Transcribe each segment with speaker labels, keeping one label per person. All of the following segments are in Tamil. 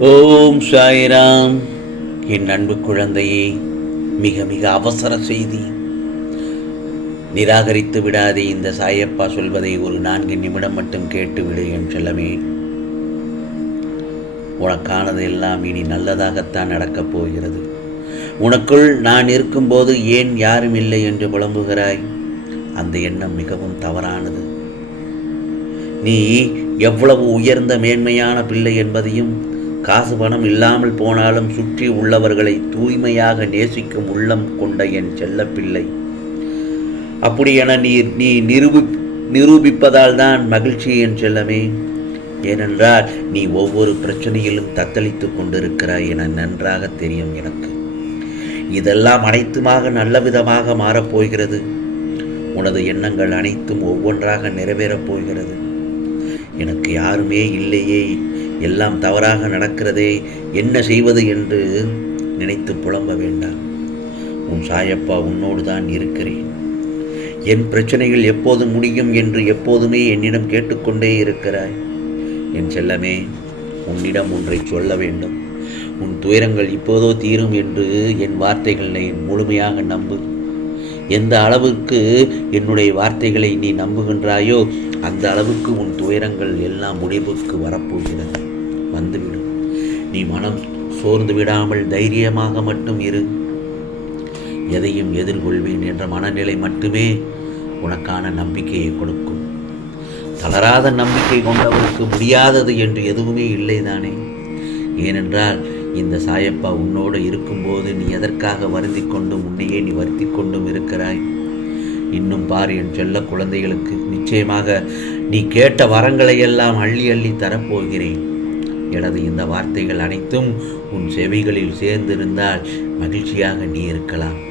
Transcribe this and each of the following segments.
Speaker 1: ஓம் சாய்ராம். என் அன்பு குழந்தையே மிக மிக அவசர செய்தி. நிராகரித்து விடாதே இந்த சாயப்பா சொல்வதை ஒரு நான்கு நிமிடம் மட்டும் கேட்டுவிடு என் செல்லமே. உனக்கானது எல்லாம் இனி நல்லதாகத்தான் நடக்கப் போகிறது. உனக்குள் நான் இருக்கும்போது ஏன் யாரும் இல்லை என்று புலம்புகிறாய்? அந்த எண்ணம் மிகவும் தவறானது. நீ எவ்வளவு உயர்ந்த மேன்மையான பிள்ளை என்பதையும் காசு பணம் இல்லாமல் போனாலும் சுற்றி உள்ளவர்களை தூய்மையாக நேசிக்கும் உள்ளம் கொண்ட என் செல்லப்பிள்ளை. அப்படி என நீ நீ நிரூபி நிரூபிப்பதால் தான் மகிழ்ச்சி என் செல்லமே. ஏனென்றால் நீ ஒவ்வொரு பிரச்சனையிலும் தத்தளித்துக் கொண்டிருக்கிறாய் என நன்றாக தெரியும் எனக்கு. இதெல்லாம் அனைத்துமாக நல்ல விதமாக மாறப்போகிறது உனது எண்ணங்கள் அனைத்தும் ஒவ்வொன்றாக நிறைவேறப் போகிறது. எனக்கு யாருமே இல்லையே. எல்லாம் தவறாக நடக்கிறதே என்ன செய்வது என்று நினைத்து புலம்ப வேண்டாம். உன் சாயப்பா உன்னோடு தான் இருக்கிறேன். என் பிரச்சனைகள் எப்போது முடியும் என்று எப்போதுமே என்னிடம் கேட்டுக்கொண்டே இருக்கிறாய். என் செல்லமே உன்னிடம் ஒன்றை சொல்ல வேண்டும். உன் துயரங்கள் இப்போதோ தீரும் என்று என் வார்த்தைகளை முழுமையாக நம்பு. எந்த அளவுக்கு என்னுடைய வார்த்தைகளை நீ நம்புகின்றாயோ அந்த அளவுக்கு உன் துயரங்கள் எல்லாம் முடிவுக்கு வரப்போகிறது. வந்துவிடும் நீ மனம் சோர்ந்து விடாமல் தைரியமாக மட்டும் இரு. எதையும் எதிர்கொள்வேன் என்ற மனநிலை மட்டுமே உனக்கான நம்பிக்கையை கொடுக்கும். தளராத நம்பிக்கை கொண்டவருக்கு முடியாதது என்று எதுவுமே இல்லைதானே ஏனென்றால் இந்த சாயப்பா உன்னோடு இருக்கும்போது நீ எதற்காக வருந்தி கொண்டும் உன்னையே நீ வருத்தி கொண்டும் இருக்கிறாய்? இன்னும் பார் என் செல்ல குழந்தைகளுக்கு. நிச்சயமாக நீ கேட்ட வரங்களை எல்லாம் அள்ளி அள்ளி தரப்போகிறேன். எனது இந்த வார்த்தைகள் அனைத்தும் உன் செவிகளில் சேர்ந்திருந்தால் மகிழ்ச்சியாக நீ இருக்கலாம்.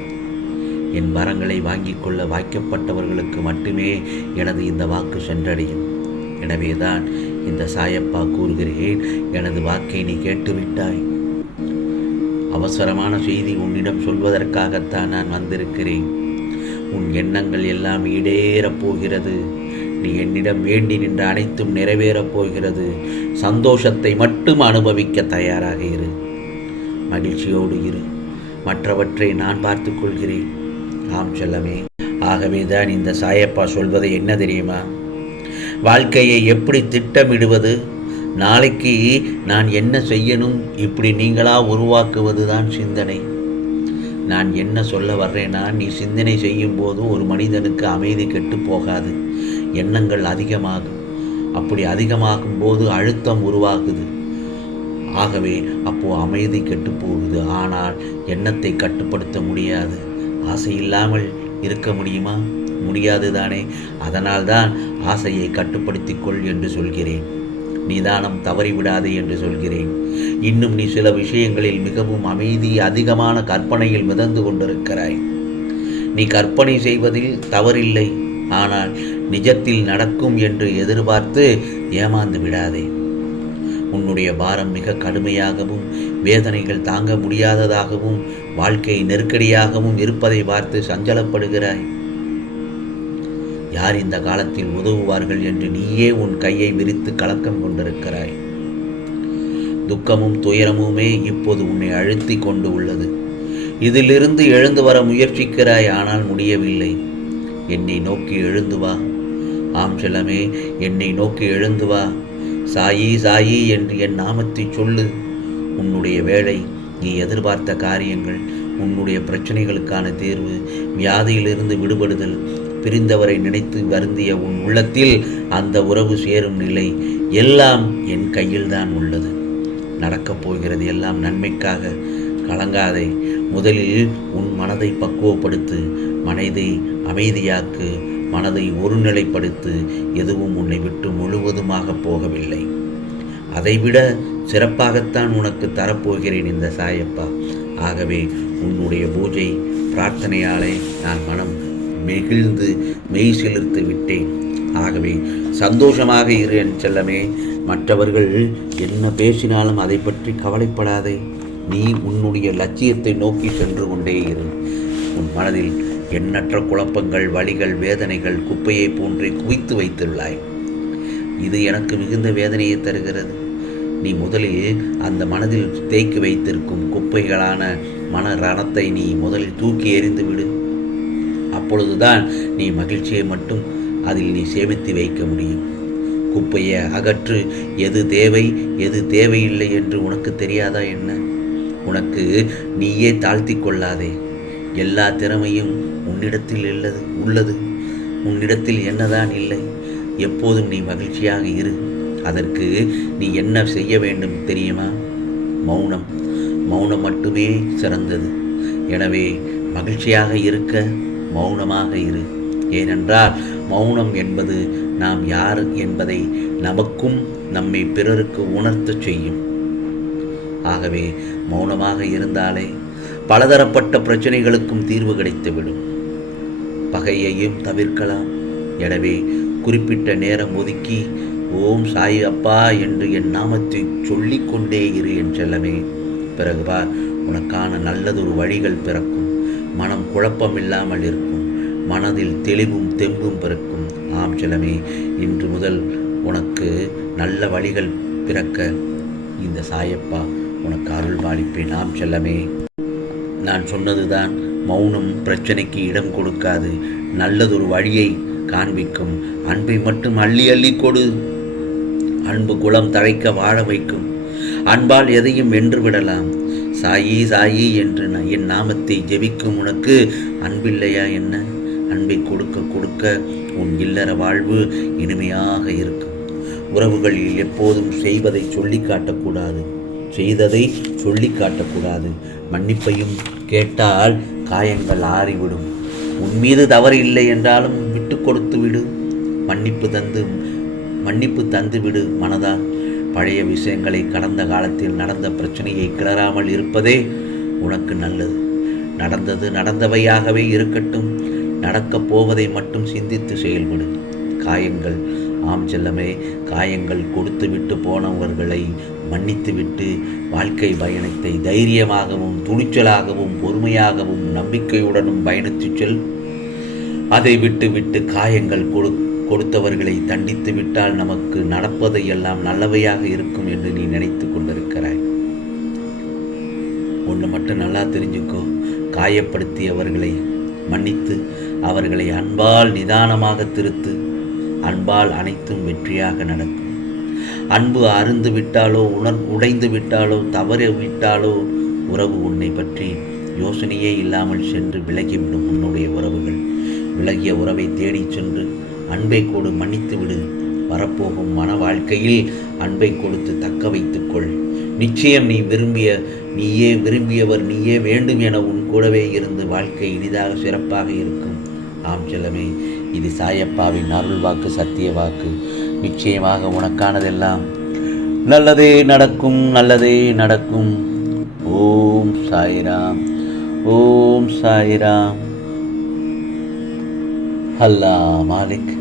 Speaker 1: என் வரங்களை வாங்கிக் கொள்ள வாய்க்கப்பட்டவர்களுக்கு மட்டுமே எனது இந்த வாக்கு சென்றடையும். எனவேதான் இந்த சாயப்பா கூறுகிறேன் எனது வாக்கை நீ கேட்டுவிட்டாய். அவசரமான செய்தி உன்னிடம் சொல்வதற்காகத்தான் நான் வந்திருக்கிறேன். உன் எண்ணங்கள் எல்லாம் ஈடேறப் போகிறது. நீ என்னிடம் வேண்டி நின்ற அனைத்தும் நிறைவேறப் போகிறது. சந்தோஷத்தை மட்டும் அனுபவிக்க தயாராக இரு. மகிழ்ச்சியோடு இரு. மற்றவற்றை நான் பார்த்து கொள்கிறேன். ஆம் செல்லமே. ஆகவே தான் இந்த சாயப்பா சொல்வது என்ன தெரியுமா? வாழ்க்கையை எப்படி திட்டமிடுவது? நாளைக்கு நான் என்ன செய்யணும்? இப்படி நீங்களா உருவாக்குவது தான் சிந்தனை. நான் என்ன சொல்ல வர்றேன்னா நீ சிந்தனை செய்யும் போது ஒரு மனிதனுக்கு அமைதி கெட்டு போகாது. எண்ணங்கள் அதிகமாகும். அப்படி அதிகமாகும் போது அழுத்தம் உருவாகுது. ஆகவே அப்போ அமைதி கெட்டு போகுது. ஆனால் எண்ணத்தை கட்டுப்படுத்த முடியாது. ஆசை இல்லாமல் இருக்க முடியுமா? முடியாது தானே. அதனால்தான் ஆசையை கட்டுப்படுத்திக் கொள் என்று சொல்கிறேன். நிதானம் தவறிவிடாதே என்று சொல்கிறேன். இன்னும் நீ சில விஷயங்களில் மிகவும் அமைதி அதிகமான கற்பனையில் மிதந்து கொண்டிருக்கிறாய். நீ கற்பனை செய்வதில் தவறில்லை. ஆனால் நிஜத்தில் நடக்கும் என்று எதிர்பார்த்து ஏமாந்து விடாதே. உன்னுடைய பாரம் மிக கடுமையாகவும் வேதனைகள் தாங்க முடியாததாகவும் வாழ்க்கை நெருக்கடியாகவும் இருப்பதை பார்த்து சஞ்சலப்படுகிறாய். யார் இந்த காலத்தில் உதவுவார்கள் என்று நீயே உன் கையை விரித்து கலக்கம் கொண்டிருக்கிறாய். துக்கமும் துயரமுமே இப்போது உன்னை அழுத்தி கொண்டு உள்ளது. இதிலிருந்து எழுந்து வர முயற்சிக்கிறாய் ஆனால் முடியவில்லை. என்னை நோக்கி எழுந்து வா. ஆம் செல்லமே என்னை நோக்கி எழுந்து வா. சாயி சாயி என்று என் நாமத்தை சொல்லு. உன்னுடைய வேலை நீ எதிர்பார்த்த காரியங்கள் உன்னுடைய பிரச்சனைகளுக்கான தேர்வு வியாதியிலிருந்து விடுபடுதல் பிரிந்தவரை நினைத்து வருந்திய உன் உள்ளத்தில் அந்த உறவு சேரும் நிலை எல்லாம் என் கையில்தான் உள்ளது. நடக்கப் போகிறது எல்லாம் நன்மைக்காக. கலங்காதே முதலில் உன் மனதை பக்குவப்படுத்து மனதை அமைதியாக்கு மனதை ஒருநிலைப்படுத்து எதுவும் உன்னை விட்டு முழுவதுமாக போகவில்லை. அதைவிட சிறப்பாகத்தான் உனக்கு தரப்போகிறேன் இந்த சாயப்பா. ஆகவே உன்னுடைய பூஜை பிரார்த்தனையாலே நான் மனம் நெகிழ்ந்து மெய் செலுத்து விட்டேன். ஆகவே சந்தோஷமாக இரு என் செல்லமே. மற்றவர்கள் என்ன பேசினாலும் அதை பற்றி கவலைப்படாதே. நீ உன்னுடைய லட்சியத்தை நோக்கி சென்று கொண்டே இரு. உன் மனதில் எண்ணற்ற குழப்பங்கள் வலிகள் வேதனைகள் குப்பையை போன்றே குவித்து வைத்துள்ளாய். இது எனக்கு மிகுந்த வேதனையை தருகிறது. நீ முதலில் அந்த மனதில் தேக்கி வைத்திருக்கும் குப்பைகளான மன ரணத்தை நீ முதலில் தூக்கி எறிந்து விடு. அப்பொழுதுதான் நீ மகிழ்ச்சியை மட்டும் அதில் நீ சேமித்து வைக்க முடியும். குப்பையை அகற்று எது தேவை எது தேவையில்லை என்று உனக்கு தெரியாதா என்ன? உனக்கு நீயே தாழ்த்தி கொள்ளாதே. எல்லா திறமையும் உன்னிடத்தில் உள்ளது உள்ளது. உன்னிடத்தில் என்னதான் இல்லை எப்போதும் நீ மகிழ்ச்சியாக இரு. அதற்கு நீ என்ன செய்ய வேண்டும் தெரியுமா? மௌனம். மௌனம் மட்டுமே சிறந்தது. எனவே மகிழ்ச்சியாக இருக்க மௌனமாக இரு. ஏனென்றால் மௌனம் என்பது நாம் யார் என்பதை நமக்கும் நம்மை பிறருக்கு உணர்த்தச் செய்யும். ஆகவே மௌனமாக இருந்தாலே பலதரப்பட்ட பிரச்சனைகளுக்கும் தீர்வு கிடைத்துவிடும். பகையையும் தவிர்க்கலாம். எனவே குறிப்பிட்ட நேரம் ஒதுக்கி ஓம் சாய் அப்பா என்று என் நாமத்தை சொல்லிக்கொண்டே இரு என் செல்லமே. பிறகு உனக்கான நல்லதொரு வழிகள் பிறக்கும். மனம் குழப்பமில்லாமல் இருக்கும். மனதில் தெளிவும் தெம்பும் பிறக்கும். ஆம் செல்லமே இன்று முதல் உனக்கு நல்ல வழிகள் பிறக்க இந்த சாயப்பா உனக்கு அருள் பாலிப்பேன் ஆம் செல்லமே. நான் சொன்னதுதான். மௌனம் பிரச்சனைக்கு இடம் கொடுக்காது. நல்லதொரு வழியை காண்பிக்கும். அன்பை மட்டும் அள்ளி அள்ளி கொடு. அன்பு குலம் தழைக்க வாழ வைக்கும். அன்பால் எதையும் வென்று விடலாம். சாயி சாயி என்று என் நாமத்தை ஜெபிக்கும் உனக்கு அன்பில்லையா என்ன? அன்பை கொடுக்க கொடுக்க உன் இல்லற வாழ்வு இனிமையாக இருக்கும். உறவுகளில் எப்போதும் செய்வதை சொல்லி காட்டக்கூடாது. செய்ததை சொல்லி காட்டக்கூடாது மன்னிப்பையும் கேட்டால் காயங்கள் ஆறிவிடும். உன் மீது தவறு இல்லை என்றாலும் விட்டு கொடுத்து விடு. மன்னிப்பு தந்து மன்னிப்பு தந்து விடு மனதால் பழைய விஷயங்களை கடந்த காலத்தில் நடந்த பிரச்சனையை கிளறாமல் இருப்பதே உனக்கு நல்லது. நடந்தது நடந்தவையாகவே இருக்கட்டும். நடக்கப் போவதை மட்டும் சிந்தித்து செயல்படு. காயங்கள் ஆம் செல்லமே காயங்கள் கொடுத்து விட்டு போனவர்களை மன்னித்துவிட்டு வாழ்க்கை பயணத்தை தைரியமாகவும் துணிச்சலாகவும் பொறுமையாகவும் நம்பிக்கையுடனும் பயணித்து செல். அதை விட்டு விட்டு காயங்கள் கொடு கொடுத்தவர்களை தண்டித்து விட்டால் நமக்கு நடப்பதையெல்லாம் எல்லாம் நல்லவையாக இருக்கும் என்று நீ நினைத்து கொண்டிருக்கிறாய். ஒன்று மட்டும் நல்லா தெரிஞ்சுக்கோ. காயப்படுத்தியவர்களை மன்னித்து அவர்களை அன்பால் நிதானமாக திருத்து. அன்பால் அனைத்தும் வெற்றியாக நடக்கும். அன்பு அருந்து விட்டாலோ உணர் உடைந்து விட்டாலோ தவறு விட்டாலோ உறவு உன்னை பற்றி யோசனையே இல்லாமல் சென்று விலகிவிடும் உன்னுடைய உறவுகள். விலகிய உறவை தேடிச் சென்று அன்பை கொடு மன்னித்து விடு. வரப்போகும் மன வாழ்க்கையில் அன்பை கொடுத்து தக்க வைத்துக்கொள் நிச்சயம் நீ விரும்பிய நீயே விரும்பியவர் நீயே வேண்டும் என உன் கூடவே இருந்து வாழ்க்கை இனிதாக சிறப்பாக இருக்கும். ஆம் செல்லமே இது சாயப்பாவின் அருள் வாக்கு சத்திய வாக்கு. நிச்சயமாக உனக்கானதெல்லாம் நல்லதே நடக்கும் நல்லதே நடக்கும். ஓம் சாய்ராம் ஓம் சாய்ராம். அல்லா மாலிக்.